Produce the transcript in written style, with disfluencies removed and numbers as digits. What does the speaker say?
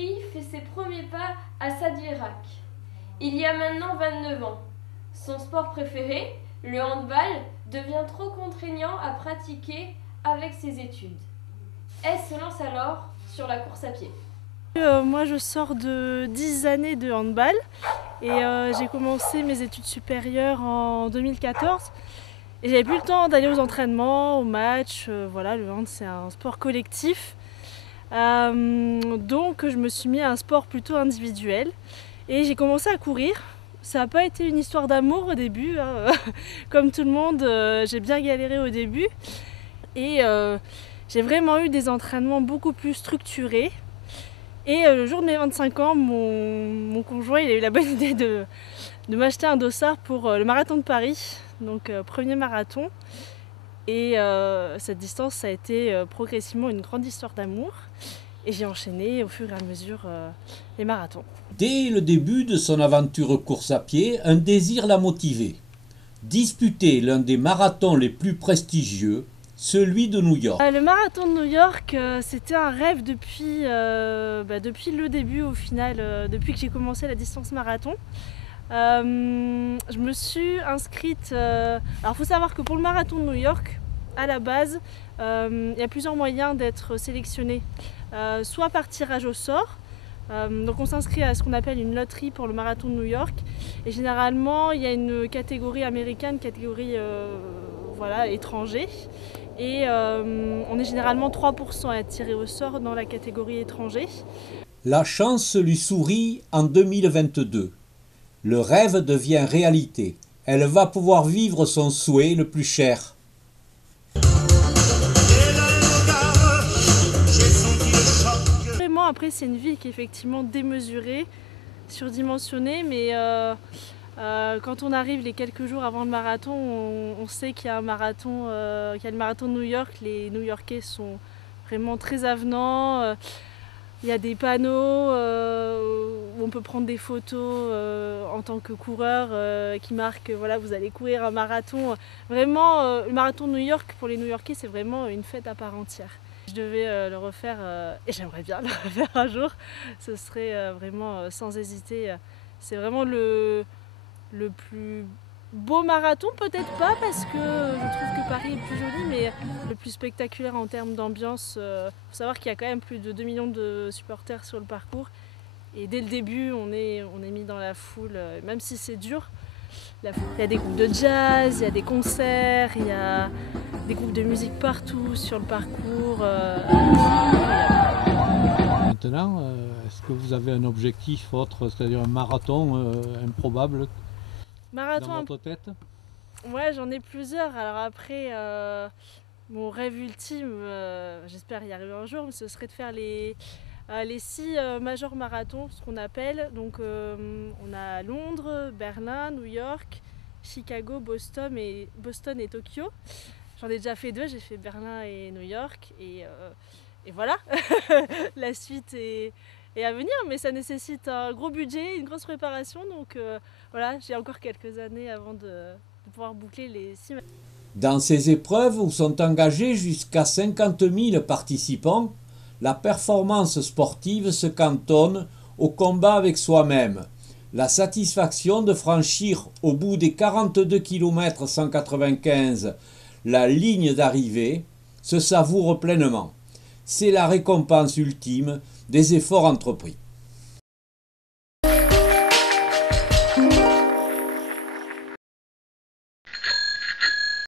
fille fait ses premiers pas à Sadirac. Il y a maintenant 29 ans. Son sport préféré, le handball, devient trop contraignant à pratiquer avec ses études. Elle se lance alors sur la course à pied. Moi je sors de 10 années de handball et j'ai commencé mes études supérieures en 2014 et j'avais plus le temps d'aller aux entraînements, aux matchs, voilà, le hand c'est un sport collectif, donc je me suis mis à un sport plutôt individuel et j'ai commencé à courir. Ça n'a pas été une histoire d'amour au début, hein. Comme tout le monde, j'ai bien galéré au début et j'ai vraiment eu des entraînements beaucoup plus structurés. Et le jour de mes 25 ans, mon conjoint il a eu la bonne idée de m'acheter un dossard pour le marathon de Paris, donc premier marathon. Et cette distance, ça a été progressivement une grande histoire d'amour. Et j'ai enchaîné au fur et à mesure les marathons. Dès le début de son aventure course à pied, un désir l'a motivé. Disputer l'un des marathons les plus prestigieux, celui de New York. Le marathon de New York, c'était un rêve depuis le début au final, depuis que j'ai commencé la distance marathon. Je me suis inscrite... alors il faut savoir que pour le marathon de New York, à la base, il y a plusieurs moyens d'être sélectionné. Soit par tirage au sort, donc on s'inscrit à ce qu'on appelle une loterie pour le marathon de New York. Et généralement, il y a une catégorie américaine, catégorie étranger. Et on est généralement 3% à être tiré au sort dans la catégorie étranger. La chance lui sourit en 2022. Le rêve devient réalité. Elle va pouvoir vivre son souhait le plus cher. Vraiment, après, c'est une ville qui est effectivement démesurée, surdimensionnée, mais quand on arrive les quelques jours avant le marathon, on sait qu'il y a un marathon, qu'il y a le marathon de New York. Les New-Yorkais sont vraiment très avenants. Il y a des panneaux où on peut prendre des photos en tant que coureur qui marquent voilà, vous allez courir un marathon. Vraiment, le marathon de New York, pour les New-Yorkais, c'est vraiment une fête à part entière. Je devais le refaire, et j'aimerais bien le refaire un jour. Ce serait vraiment sans hésiter. C'est vraiment le plus beau marathon, peut-être pas parce que je trouve que Paris est plus joli, mais le plus spectaculaire en termes d'ambiance. Faut savoir qu'il y a quand même plus de 2 millions de supporters sur le parcours et dès le début on est mis dans la foule, même si c'est dur. Il y a des groupes de jazz, il y a des concerts, il y a des groupes de musique partout sur le parcours. Maintenant, est-ce que vous avez un objectif autre, c'est-à-dire un marathon improbable dans votre tête? Ouais, j'en ai plusieurs. Alors après, mon rêve ultime, j'espère y arriver un jour, mais ce serait de faire les 6 majors marathons, ce qu'on appelle. Donc on a Londres, Berlin, New York, Chicago, Boston et Tokyo. J'en ai déjà fait 2, j'ai fait Berlin et New York. Et voilà, la suite est à venir, mais ça nécessite un gros budget, une grosse préparation. Donc voilà, j'ai encore quelques années avant de pouvoir boucler les 6 marathons. Dans ces épreuves où sont engagés jusqu'à 50 000 participants, la performance sportive se cantonne au combat avec soi-même. La satisfaction de franchir au bout des 42 km 195 la ligne d'arrivée se savoure pleinement. C'est la récompense ultime des efforts entrepris.